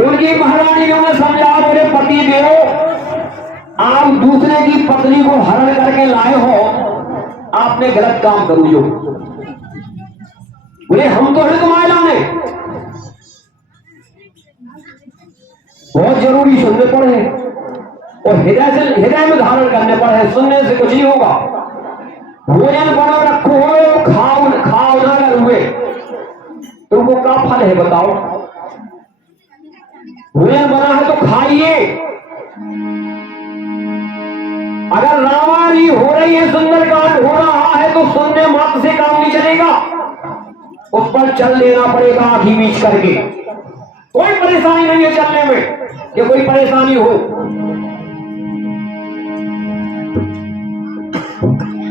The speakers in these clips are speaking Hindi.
उनकी महारानी ने उन्हें समझा, मेरे पति देव, आप दूसरे की पत्नी को हरण करके लाए हो, आपने गलत काम करू जो। बोले हम तो है तुम्हारे लाने, बहुत जरूरी सुनने पड़े और हृदय में धारण करने पड़े, सुनने से कुछ नहीं होगा। भोजन बनो रखो हो, खाओ ना कर हुए, तुमको क्या फल है बताओ। भोजन बना है तो खाइए। अगर रामायणी हो रही है, सुंदरकांड हो रहा है, तो सुनने मात्र से काम नहीं चलेगा, उस पर चल लेना पड़ेगा आंखी बीच करके। कोई परेशानी नहीं है चलने में, कि कोई परेशानी हो।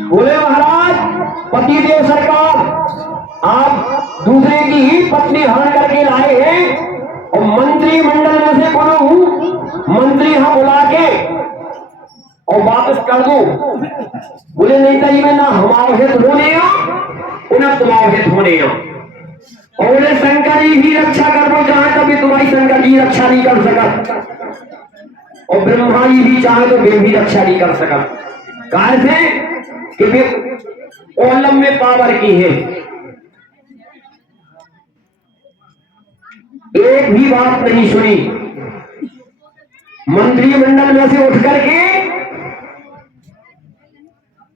बोले महाराज पतिदेव सरकार, आप दूसरे की ही पत्नी हरण करके लाए हैं और मंत्री मंडल में से कोनो मंत्री यहां बुला के और वापस कर दो। बोले नहीं चाहिए, मैं ना हमारा हित होने उन्हें तुम्हारा हित होने। और बोले शंकर जी भी रक्षा कर दो, चाहे कभी तुम्हारी शंकर जी रक्षा नहीं कर सका, और ब्रह्मा जी भी चाहे तो वे भी रक्षा नहीं कर सका। कैसे कि वे ओलम में पावर की है। एक भी बात नहीं सुनी, मंत्रिमंडल में से उठ करके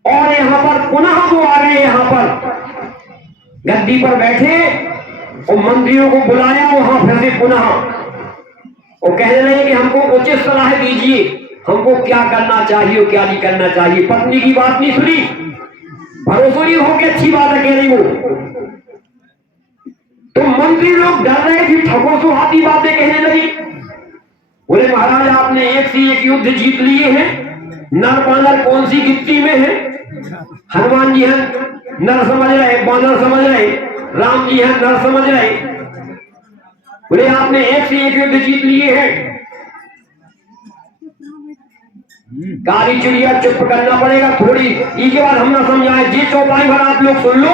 और यहां पर पुनः वो आ गए, यहां पर गद्दी पर बैठे और मंत्रियों को बुलाया वहां फिर से पुनः, और कहने लगे कि हमको उचित सलाह दीजिए, हमको क्या करना चाहिए और क्या नहीं करना चाहिए। पत्नी की बात नहीं सुनी, भरोसा नहीं हो कि अच्छी बात है कह रही वो, तो मंत्री लोग डर रहे थे, ठगों सुहाती बातें कहने लगी। बोले महाराज आपने एक से एक युद्ध जीत लिए हैं, नर बानर कौन सी गिनती में है। हनुमान जी हैं नर समझ रहे, बानर समझ रहे, राम जी हैं नर समझ रहे। बोले आपने एक से एक युद्ध जीत लिए हैं, काली चिड़िया चुप करना पड़ेगा थोड़ी, इसके बाद हम ना समझाए, जी चौपाई भर आप लोग सुन लो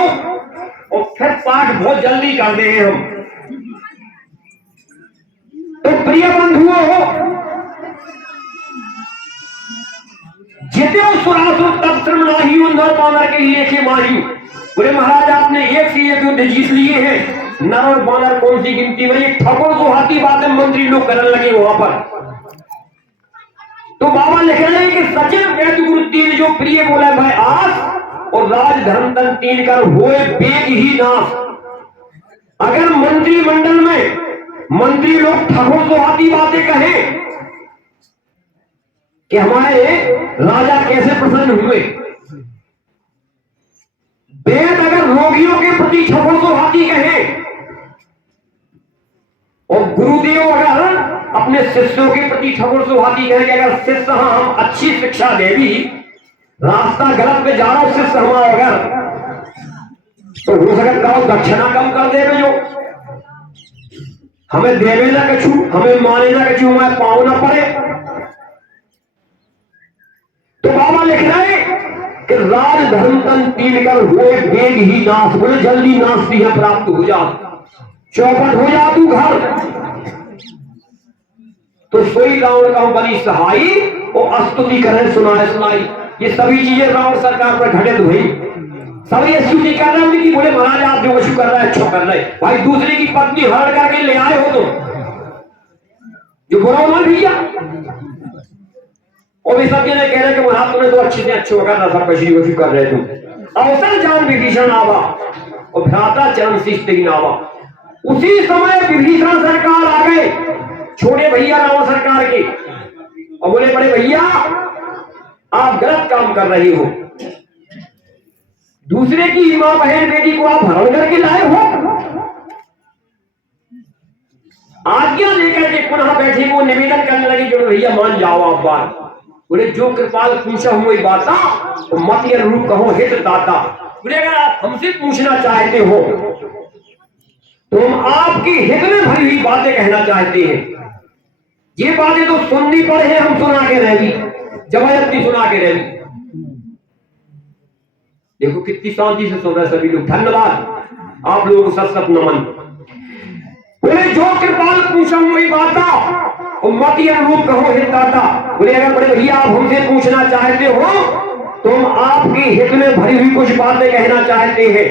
और फिर पाठ बहुत जल्दी कर दे हम। तो प्रिय बंधुओं हो, जिते सुरासुर तब श्रम नाही, उन्धर बानर के लेखे माही। बोले महाराज आपने एक से एक युद्ध जीत लिए हैं, नर और बानर कौन सी गिनती में। ये ठगों सुहाती बातें मंत्री लोग करने लगे वहां पर। तो बाबा लिख रहे हैं कि सचिव वैद्य गुरु तीन जो प्रिय बोला भाई आस, और राज धर्म तन तीन कर हुए बेग ही नाश। अगर मंत्रिमंडल में मंत्री लोग ठगों सुहाती बातें कहें कि हमारे राजा कैसे प्रसन्न हुए, वेद अगर रोगियों के प्रति ठगों सुहाती कहे, और गुरुदेव अगर अपने शिष्यों के प्रति ठगों सुहाती कहे कि अगर शिष्य हम अच्छी शिक्षा दे भी, रास्ता गलत पे जा रहा हो शिष्य हमारा अगर, तो हो सकता है दक्षिणा कम कर देवे, जो हमें देवे ना कछु, हमें माने ना कछु, हमें पाँव ना पड़े। तो बाबा लिख रहे कि राज धर्म तन तीन कर हुए वेग ही नाश। बोले जल्दी नाश दिया प्राप्त हो जा, चौपट हो जा तू घर। तो सोई रावण का बनी सहाई और स्तुति करे सुनाई। ये सभी चीजें रावण सरकार पर घटित हुई, सभी स्तुति कर रहे हैं कि बोले महाराज आप जो कुछ कर रहे हैं अच्छा कर रहे हैं। भाई दूसरे की पत्नी हरण करके ले आए हो तो जो बुरा मान भैया, और भी सब जने कह रहे कि महाराज तुमने तो अच्छे से अच्छे होगा ना, सब कशी कर रहे तुम। अवसर जान विभीषण आवा और भ्राता चरण शिष्ट आवा। उसी समय विभीषण सरकार आ गए, छोटे भैया रावण सरकार के, और बोले बड़े भैया आप गलत काम कर रहे हो, दूसरे की मां बहन बेटी को आप हरण करके लाए हो। आज्ञा लेकर के पुनः बैठे वो निवेदन करने लगे जो भैया मान जाओ आप बात। बोले जो कृपाल पूछा हुई बाता तो मत रूप कहो हित दाता। बोले अगर आप हमसे पूछना चाहते हो तो हम आपकी हित में भरी हुई बातें कहना चाहते हैं। ये बातें तो सुननी पड़े हैं, हम सुना के रह भी, जबरदस्ती सुना के रह भी। देखो कितनी शांति से सुन रहे सभी लोग, धन्यवाद आप लोगों को सत सत नमन। बोले जो कृपाल पूछा हुई बाता उम्मती अनुरूप कहो हितदाता। बोले अगर बड़े भैया आप हमसे पूछना चाहते हो तो हम आपके हित में भरी हुई कुछ बातें कहना चाहते हैं।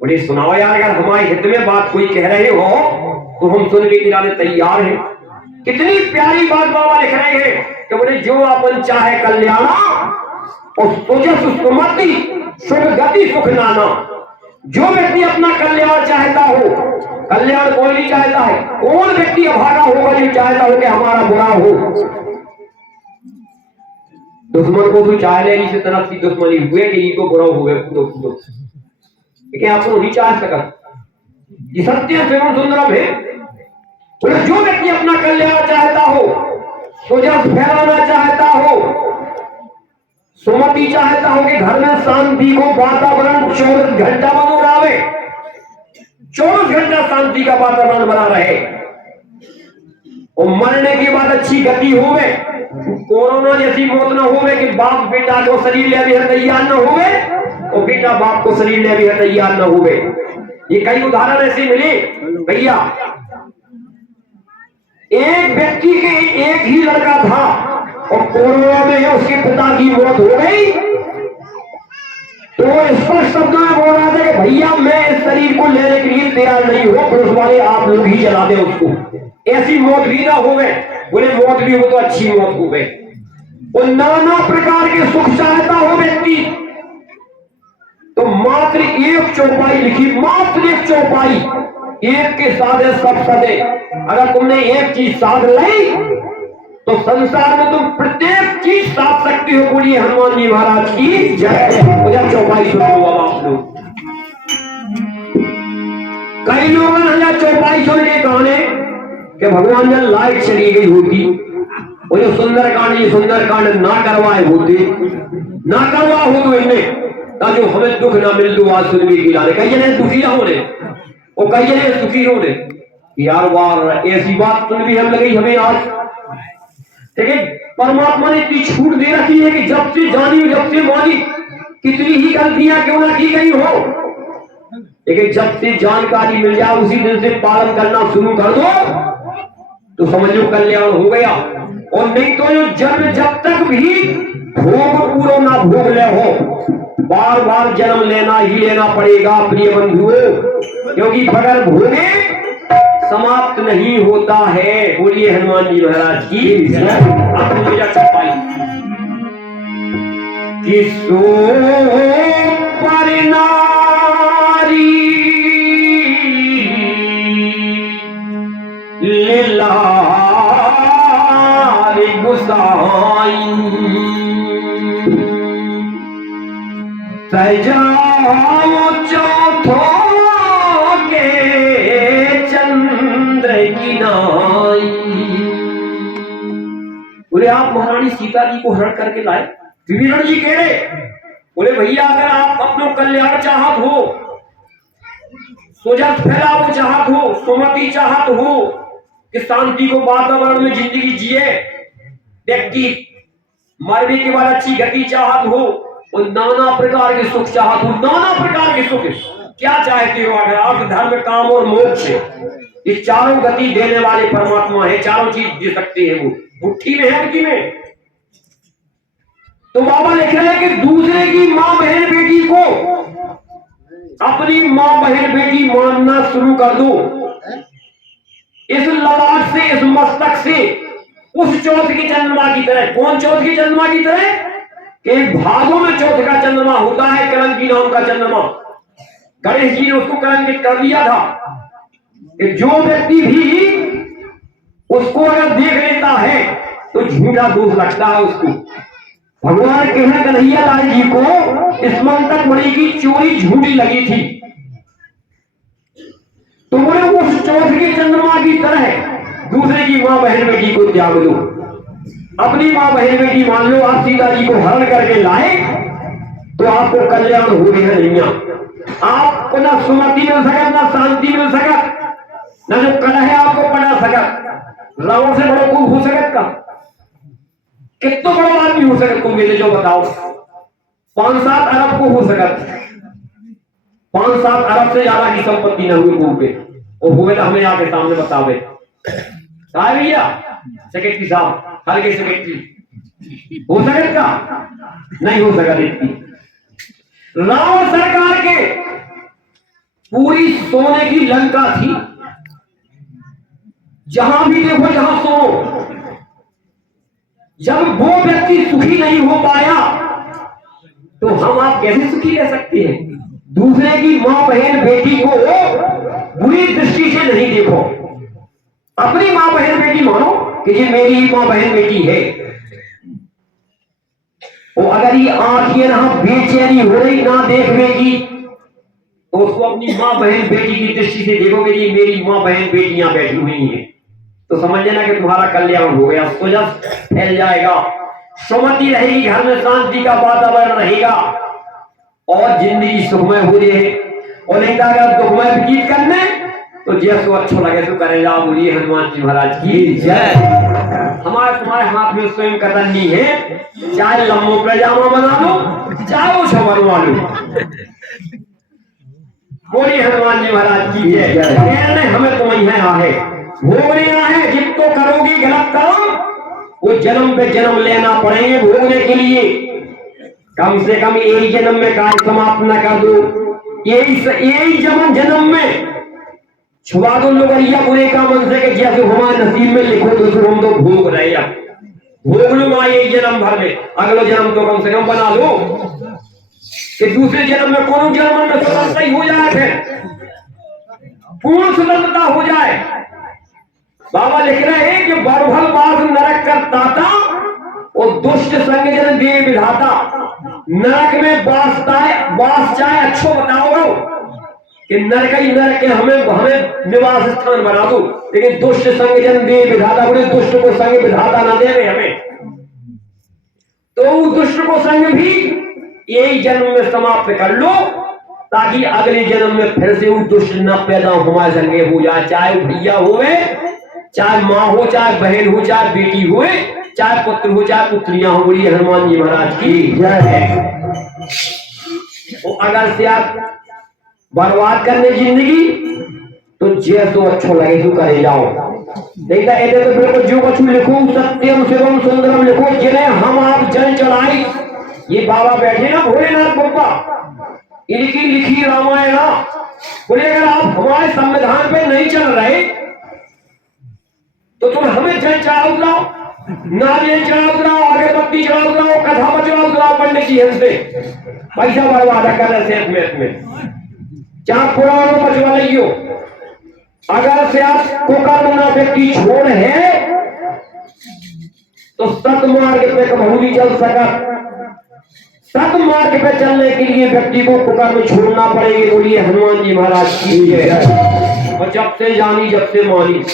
बोले सुनाओ यार, अगर हमारे हित में बात कोई कह रहे हो तो हम सुनने के लिए तैयार हैं। कितनी प्यारी बात बाबा लिख रहे हैं कि बोले जो अपन चाहे कल्याण और सुजस सुमति शुभ गति सुख नाना। जो व्यक्ति अपना कल्याण चाहता हो, कल्याण कोई नहीं चाहता है, कौन व्यक्ति अभागा होगा जो चाहता हो कि हमारा बुरा हो। दुश्मन को तो चाह लेनी से तरफ की दुश्मनी हुए कि इनको बुरा हुए, लेकिन आपको नहीं चाह सका। ये सत्य सेवन सुंदरम है। तो जो व्यक्ति अपना कल्याण चाहता हो, सुजस फैलाना चाहता हो, सुमति चाहता हो कि घर में शांति को वातावरण 24 घंटा बनो रहे, 24 घंटा शांति का वातावरण बना रहे और मरने के बाद अच्छी गति होवे, कोरोना जैसी मौत न होवे कि बाप बेटा को शरीर ले भी तैयार न होवे और बेटा बाप को शरीर ले भी तैयार न होवे। ये कई उदाहरण ऐसे मिले भैया। एक व्यक्ति के एक ही लड़का था और कोरोना में उसके पिता की मौत हो गई तो वो स्पष्ट शब्दों में बोल रहा था कि भैया मैं इस शरीर को लेने के लिए तैयार नहीं हूं, पुलिस वाले आप लोग ही चला दे उसको, ऐसी मौत भी ना हो गए। बोले मौत भी हो तो अच्छी मौत हो गई। और नाना प्रकार के सुख चाहता हो व्यक्ति तो मात्र एक चौपाई लिखी, मात्र एक चौपाई, एक के साधे सब सदे। अगर तुमने एक चीज साध ली तो संसार में तुम प्रत्येक चीज साध सकते हो। बोलिए हनुमान जी महाराज की जय। मुझे चौपाई सुनो अब आप लोग। कई लोगों ने चौपाई सुन के कहने कि भगवान जब लाइट चली गई होती और ये सुंदरकांड ना करवाए होते, ना करवा हो तो इन्हें ताकि हमें दुख ना मिल दो आज सुनने की लाने। कई जने दुखी ना होने और कई जने सुखी होने। यार वार ऐसी बात सुन भी हम लगी हमें आज। देखिए परमात्मा ने इतनी छूट दे रखी है कि जब से जानी जब से मानी कितनी ही गलतियां क्यों ना की गई हो, लेकिन जब से जानकारी मिल जाए उसी दिन से पालन करना शुरू कर दो तो समझ लो कल्याण हो गया। और नहीं तो जब तक भी भोग पूरा ना भोग ले हो, बार बार जन्म लेना ही लेना पड़ेगा प्रिय बंधुओं, क्योंकि बगैर भोगे समाप्त नहीं होता है। बोलिए हनुमान जी महाराज की अब मुझे चौपाई किसो पर नारी लीलारी गुसाई सजाओ चौथों के चंद्र की नाई। बोले आप महारानी सीता जी को हरण करके लाए। विभीषण जी कह रहे बोले भैया अगर आप अपना कल्याण चाहत हो, सुजस फैलाव चाहत हो, सुमति चाहत हो कि शांति को वातावरण में जिंदगी जिए, व्यक्ति मरने के बाद अच्छी गति चाहत हो और नाना प्रकार के सुख चाहत हो, नाना प्रकार के सुख क्या चाहते हो? अगर आप धर्म काम और मोक्ष ये चारों गति देने वाले परमात्मा है, चारों चीज दे सकते हैं। वो मुट्ठी में है उनकी में। तो बाबा लिख रहे हैं कि दूसरे की मां बहन बेटी को अपनी मां बहन बेटी मानना शुरू कर दो। इस ललाट से, इस मस्तक से उस चौथ की चंद्रमा की तरह। कौन चौथ की चंद्रमा की तरह? एक भादों में चौथ का चंद्रमा होता है, कलंकी नाम का चंद्रमा। गणेश जी ने उसको कलंकित कर दिया था कि जो व्यक्ति भी उसको अगर देख लेता है तो झूठा दोष लगता है उसको। भगवान कहने कन्हैया लाल जी को इस मंतक मणि की चोरी झूठी लगी थी, तो बोले उस चौथ की चंद्रमा की तरह दूसरे की मां बहन बेटी को त्याग लो, अपनी मां बहन बेटी मान लो। आप सीता जी को हरण करके लाए तो आपको कल्याण हो रहा नहीं। आपको ना सुमति मिल सकत, ना शांति मिल सकत, ना जो कलह है आपको पड़ा सकत। रावण से बड़ा कोई हो सकत का? कितना बड़ा आदमी हो सकत? तुम मेरे जो बताओ 5-7 अरब को हो सकत, 5-7 अरब से ज्यादा की संपत्ति न हुई को पे और हुए तो हमें आके सामने बतावे। साहब भैया सेक्रेटरी साहब, हल्के सेक्रेटरी हो सकता नहीं हो सकता। इतनी रावण सरकार के पूरी सोने की लंका थी, जहां भी देखो जहां सोनो। जब वो व्यक्ति सुखी नहीं हो पाया तो हम आप कैसे सुखी रह सकते हैं? दूसरे की मां बहन बेटी को बुरी दृष्टि से नहीं देखो, अपनी मां बहन बेटी मानो कि ये मेरी ही मां बहन बेटी है। और अगर ये आंखें ना बेचैनी हो रही ना देखने की, तो उसको अपनी मां बहन बेटी की दृष्टि से देखोगे ये मेरी मां बहन बेटियां बैठी हुई हैं, तो समझ लेना कि तुम्हारा कल्याण हो गया, सुजस फैल जाएगा, सुमति रहेगी, घर में शांति का वातावरण रहेगा और जिंदगी सुखमय हो रही है। और नहीं तो अगर दुखमय व्यतीत करने तो जैसो अच्छा लगे तो करे जा। बोलिए हनुमान जी महाराज की जय। हमारे तुम्हारे हाथ में स्वयं करनी है, चाहे लम्बो पैजामा बना लो चाहे वो सब बनवा लो। बोलिए हनुमान जी महाराज की जय। हमें तो वही है भोगने है, जितो करोगी गलत करो वो जन्म पे जन्म लेना पड़ेंगे भोगने के लिए। कम से कम एक जन्म में कार्य समाप्त न कर दो, यही जन्म में छुआ दो लोगरिया बुरे का मन से कि जैसे हमारे नसीब में लिखो तो फिर हम तो भोग रहे हैं, भोग लो यही जन्म भर में, अगला जन्म तो कम से कम बना लो कि दूसरे जन्म में कौन जन्म में स्वतंत्रता ही हो जाए, फिर पूर्ण स्वतंत्रता हो जाए। बाबा लिख रहे हैं कि बरभल बास नरक कर दाता और दुष्ट संग जन दे विधाता। नरक में बास चाहे अच्छो बताओ कि नरक ही नरक के हमें निवास स्थान बना दो, लेकिन दुष्ट संग जन दे विधाता, बोले दुष्ट को संग विधाता ना दे हमें, तो उस दुष्ट को संग भी यही जन्म में समाप्त कर लो ताकि अगले जन्म में फिर से वो दुष्ट न पैदा हमारे संगे हो जाए। चाहे भैया हुए, चाहे माँ हो, चाहे बहन हो, चाहे बेटी हुए, चाहे पुत्र हो, चाहे पुत्रियां हो। बोलिए हनुमान जी महाराज की जय। अगर से आप बर्बाद करने जिंदगी तो जैसो अच्छो लगे तो करे जाओ, नहीं तो ऐसे तो बिल्कुल जो कुछ लिखो सत्यम शिवम सुंदरम लिखो, जिन्हें हम आप जल चढ़ाई। ये बाबा बैठे ना भोलेनाथ बप्पा, इनकी लिखी रामायण। बोले अगर आप हमारे संविधान पे नहीं चल रहे तो तुम हमें जल चढ़ाओ लाओ, नारियल चढ़ाओ लाओ, अगरबत्ती चढ़ाओ लाओ, कथा बचड़ाओ लाओ, पंडित जी हमसे पैसा बर्बाद कर रहे में चाहे पुराणों बचवा लियो। अगर से आप कुकर्म व्यक्ति छोड़ है तो सतमार्ग पे कभी नहीं चल सका। सतमार्ग पे चलने के लिए व्यक्ति को कुकर्म छोड़ना पड़ेगी। बोलिए हनुमान जी महाराज की जय। और जब से जानी जब से मानी,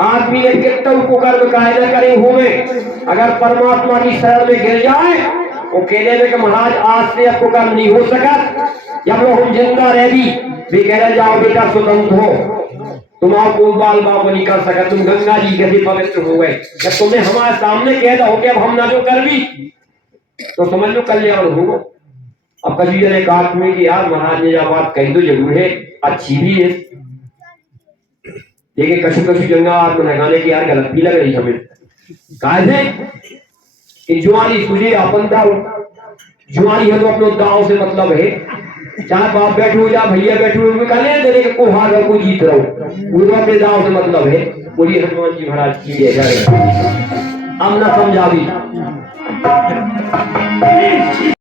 आदमी ने कितना कुकर्म कायदा करे हुए, अगर परमात्मा की शरण में गिर जाए वो कहने में कि महाराज आज से अब कुकर्म नहीं हो सका। जब लोग हम जिंदा रह भी कह जाओ बेटा स्वतंत्र हो, तुम आपको बाल बाप नहीं कर सका, तुम गंगा जी कैसे पवित्र हो गए। जब तुमने हमारे सामने कह दो कि अब हम ना जो कर भी तो समझ लो कल्याण होगा। अब कभी जने कहा तुम्हें कि यार महाराज ने यह बात कही तो जरूर है, अच्छी भी है, लेकिन कछु कछु जंगा लगाने की यार गलत भी लग रही हमें। कहा कि जुआनी तुझे अपन दाव, जुआनी है तो अपने दाव से मतलब है, चाहे बाप बैठो या भैया बैठो देने को हार को जीत रहो, वो तो अपने दाव से मतलब है। बोलिए हनुमान जी महाराज की जय। अब ना समझा भी